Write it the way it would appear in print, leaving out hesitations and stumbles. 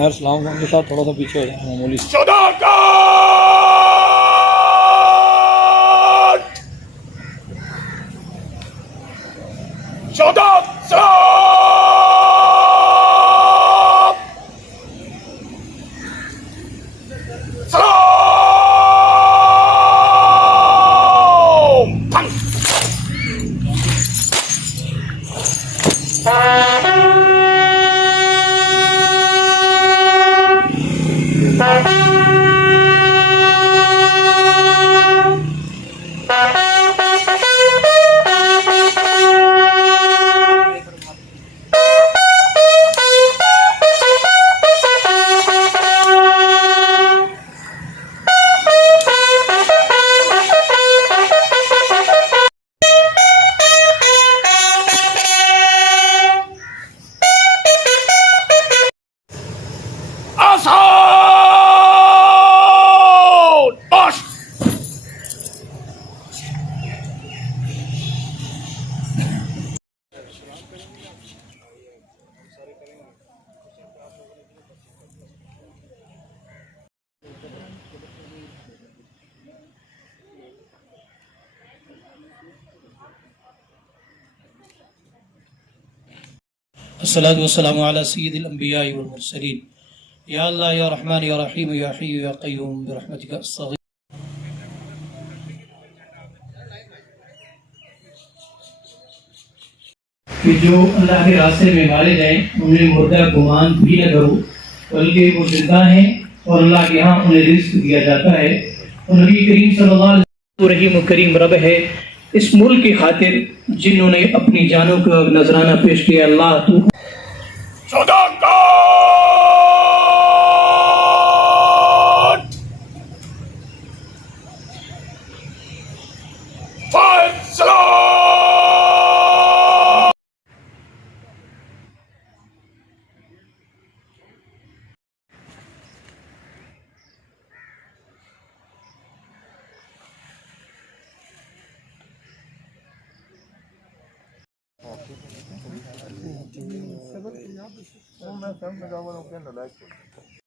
मैं सलाम के साथ थोड़ा सा पीछे हो जाए मामूली। الصلاة والسلام على سيد الأنبياء والمرسلين يا الله يا رحمن يا رحيم يا حي يا قيوم برحمتك أستغيث. کہ جو اللہ کے راستے میں مارے جائیں انہیں مردہ گمان بھی نہ کرو بلکہ وہ زندہ ہیں اور اللہ کے ہاں انہیں رزق دیا جاتا ہے. اور نبی کریم صلی اللہ علیہ وسلم رحیم و کریم رب ہے اس ملک کی خاطر جنہوں نے اپنی جانوں کا نذرانہ پیش کیا. اللہ تو मैं